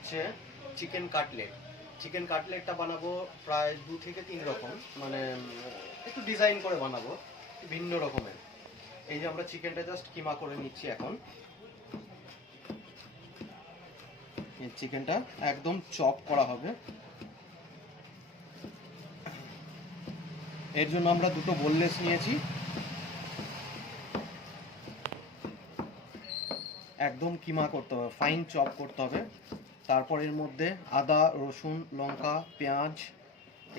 হচ্ছে chicken cutlet. Chicken কাটলেটটা বানাবো প্রায় 2 থেকে 3 রকম, মানে একটু ডিজাইন করে বানাবো, ভিন্ন রকমের। এই যে আমরা চিকেনটা জাস্ট কিমা করে নিচ্ছি এখন। এই চিকেনটা একদম চপ করা হবে। এর জন্য আমরা দুটো বোনলেস নিয়েছি, একদম কিমা করতে হবে, ফাইন চপ করতে হবে। তারপর এর মধ্যে আদা, রসুন, লঙ্কা, পেঁয়াজ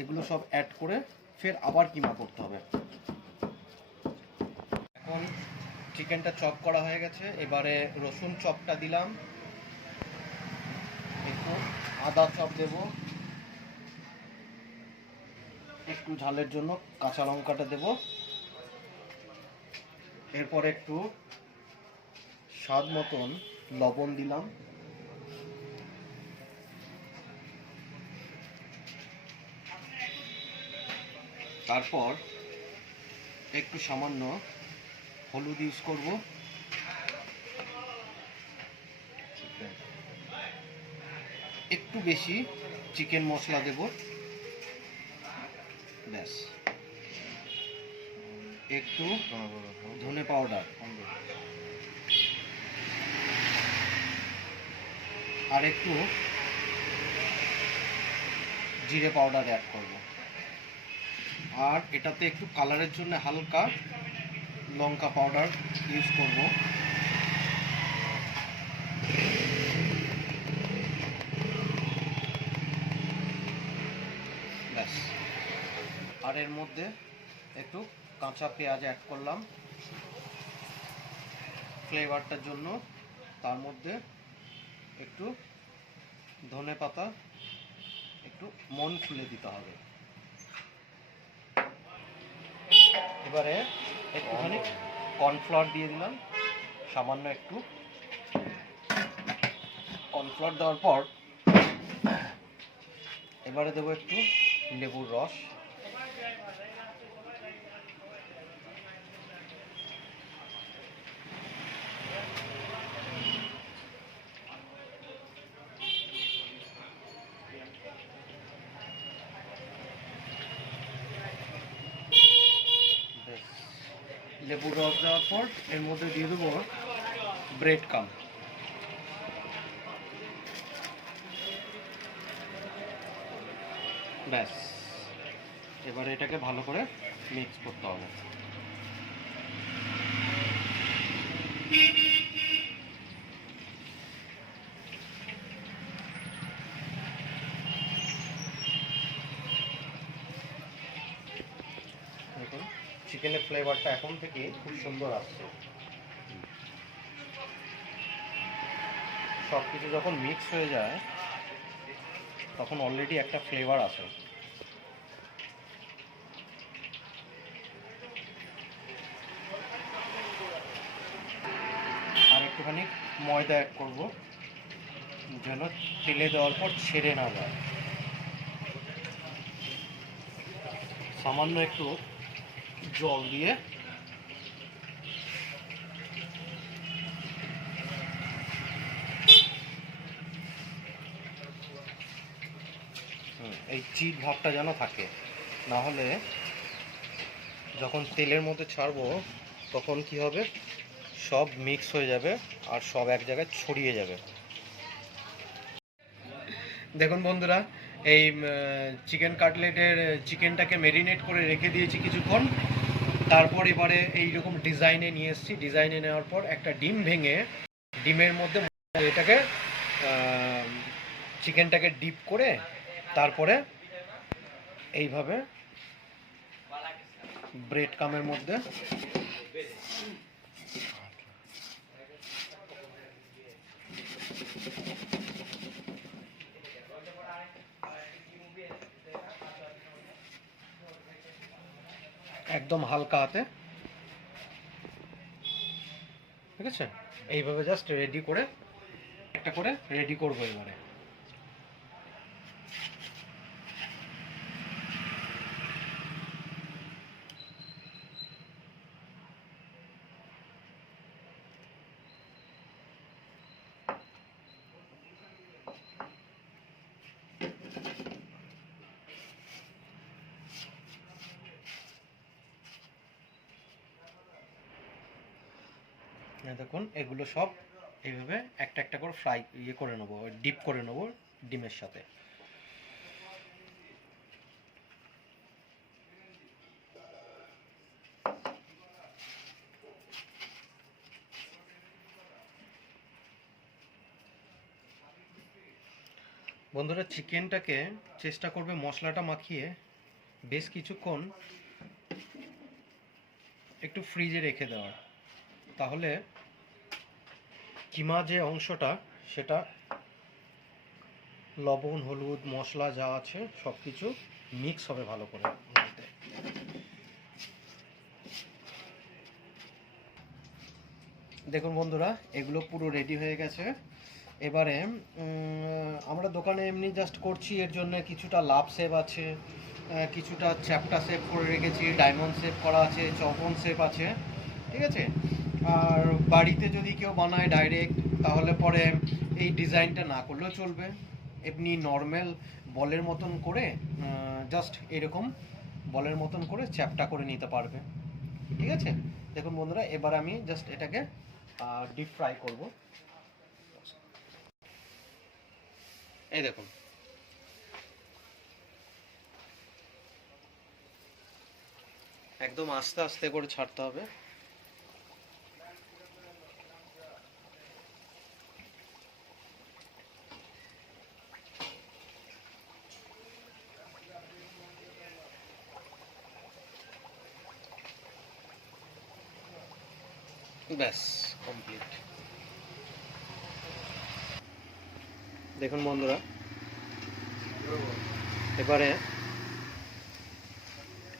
এগুলো সব অ্যাড করে ফের আবার কিমা করতে হবে। এখন চিকেনটা চপ করা হয়ে গেছে, এবারে রসুন চপটা দিলাম, একটু আদা চপ দেব, একটু ঝালের জন্য কাঁচা লঙ্কাটা দেব, এরপর একটু স্বাদ মতন লবণ দিলাম, তারপর একটু সামান্য হলুদ ইউজ করব, একটু বেশি চিকেন মশলা দেব, ব্যাস, একটু ধনে পাউডার আর একটু জিরে পাউডার অ্যাড করব, আর এটাতে একটু কালারের জন্য হালকা লঙ্কা পাউডার ইউজ করব। ব্যাস, আর এর মধ্যে একটু কাঁচা পেঁয়াজ অ্যাড করলাম ফ্লেভারটার জন্য, তার মধ্যে একটু ধনে পাতা, একটু মন খুলে দিতে হবে। এবারে একটুখানি কর্নফ্লাওয়ার দিয়ে দিলাম, সামান্য একটু কর্নফ্লাওয়ার দেওয়ার পর এবারে দেবো একটু লেবুর রস, লেবুর রস দেওয়ার পর এর মধ্যে দিয়ে দেবো ব্রেড ক্রাম্ব, ব্যাস। এবারে এটাকে ভালো করে মিক্স করতে হবে। দেখুন চিকেনের ফ্লেভারটা এখন থেকে খুব সুন্দর আসছে। সব কিছু যখন মিক্স হয়ে যায় তখন অলরেডি একটা ফ্লেভার আসে। আর একটুখানি ময়দা অ্যাড করব যেন তেলে দেওয়ার পর ছেড়ে না যায়। সামান্য একটু জল দিয়ে এই চিট ভাবটা যেন থাকে, না হলে যখন তেলের মধ্যে ছাড়বো তখন কি হবে, সব মিক্স হয়ে যাবে আর সব এক জায়গায় ছড়িয়ে যাবে। দেখুন বন্ধুরা, এই চিকেন কাটলেটের চিকেনটাকে ম্যারিনেট করে রেখে দিয়েছি কিছুক্ষণ, তারপর এবারে এইরকম ডিজাইনে নিয়ে এসেছি। ডিজাইনে নেওয়ার পর একটা ডিম ভেঙে ডিমের মধ্যে এটাকে চিকেনটাকে ডিপ করে তারপরে এইভাবে ব্রেড ক্রাম্বের মধ্যে একদম হালকা হাতে, ঠিক আছে, এইভাবে জাস্ট রেডি করে একটা করে রেডি করবো এবারে। দেখুন এগুলো সব এইভাবে একটা একটা করে ফ্রাই করে নেবো, ডিপ করে নেবো ডিমের সাথে। বন্ধুরা চিকেনটাকে চেষ্টা করবে মশলাটা মাখিয়ে বেশ কিছুক্ষণ একটু ফ্রিজে রেখে দেওয়ার, তাহলে কিমা যে অংশটা সেটা লবণ হলুদ মশলা যা আছে সব কিছু মিক্স হবে ভালো করে। দেখুন বন্ধুরা এগুলো পুরো রেডি হয়ে গেছে। এবারে আমরা দোকানে এমনি জাস্ট করছি, এর জন্য কিছুটা লাভ শেপ আছে, কিছুটা চ্যাপ্টা শেপ করে রেখেছি, ডায়মন্ড শেপ করা আছে, চৌকোন শেপ আছে, ঠিক আছে। আর বাড়িতে যদি কেউ বানায় ডাইরেক্ট, তাহলে পরে এই ডিজাইনটা না করলেও চলবে, এমনি নর্মাল বলের মতন করে জাস্ট এরকম বলের মতন করে চ্যাপ্টা করে নিতে পারবে, ঠিক আছে। দেখুন বন্ধুরা এবার আমি জাস্ট এটাকে ডিপ ফ্রাই করব। এই দেখুন একদম আস্তে আস্তে করে ছাড়তে হবে। ব্যাস কমপ্লিট। দেখুন বন্ধুরা এবারে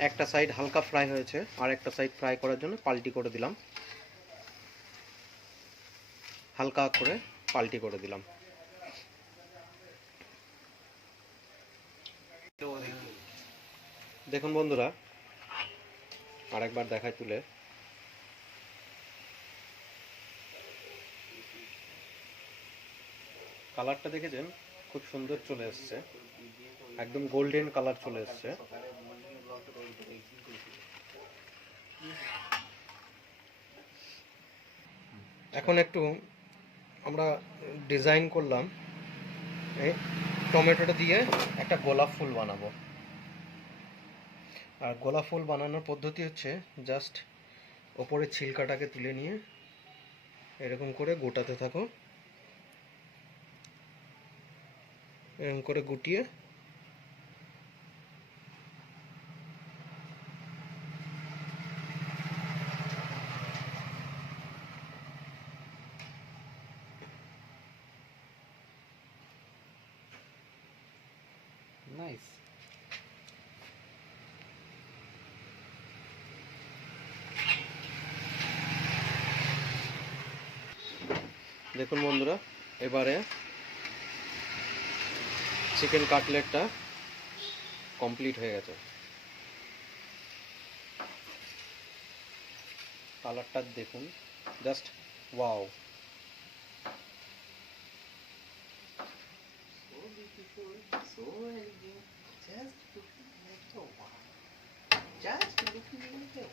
একটা সাইড হালকা ফ্রাই হয়েছে, আর একটা সাইড ফ্রাই করার জন্য পাল্টি করে দিলাম, হালকা করে পাল্টি করে দিলাম। দেখুন বন্ধুরা আরেকবার দেখাই তুলে, কালারটা দেখেছেন খুব সুন্দর চলে এসছে, একদম গোল্ডেন কালার চলে এসছে। এখন একটু আমরা ডিজাইন করলাম, এই টমেটোটা দিয়ে একটা গোলাপ ফুল বানাবো। আর গোলাপ ফুল বানানোর পদ্ধতি হচ্ছে জাস্ট ওপরে ছিলকাটাকে তুলে নিয়ে এরকম করে গোটাতে থাকো, এরকম করে গুটিয়ে নাইস। দেখুন বন্ধুরা এবারে চিকেন কাটলেটটা কমপ্লিট হয়ে গেছে। কালারটা দেখুন just wow. So elegant, just looking like a wow. Just looking like a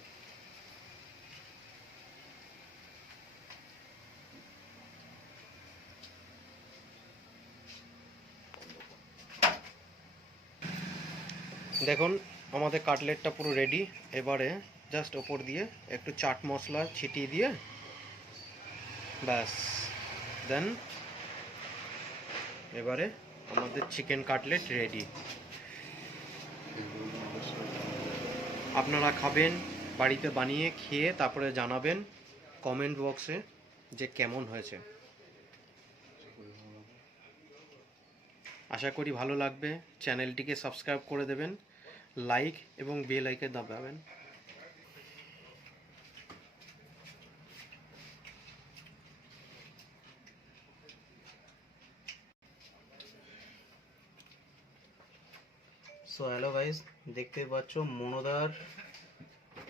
দেখুন আমাদের কাটলেটটা পুরো রেডি। এবারে জাস্ট ওপর দিয়ে একটু চাট মশলা ছিটিয়ে দিয়ে ব্যাস, দেন এবারে আমাদের চিকেন কাটলেট রেডি। আপনারা খাবেন, বাড়িতে বানিয়ে খেয়ে তারপরে জানাবেন কমেন্ট বক্সে যে কেমন হয়েছে। আশা করি ভালো লাগবে। চ্যানেলটিকে সাবস্ক্রাইব করে দেবেন, লাইক এবং বেল আইকন দাবাবেন। সো হ্যালো গাইস, দেখতে পাচ্ছ মনোদার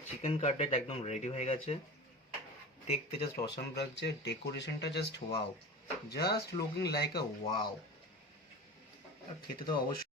চিকেন কাটলেট একদম রেডি হয়ে গেছে। দেখতে জাস্ট অসাম লাগছে, ডেকোরেশনটা just wow, just looking like a wow. আর খেতে তো অবশ্যই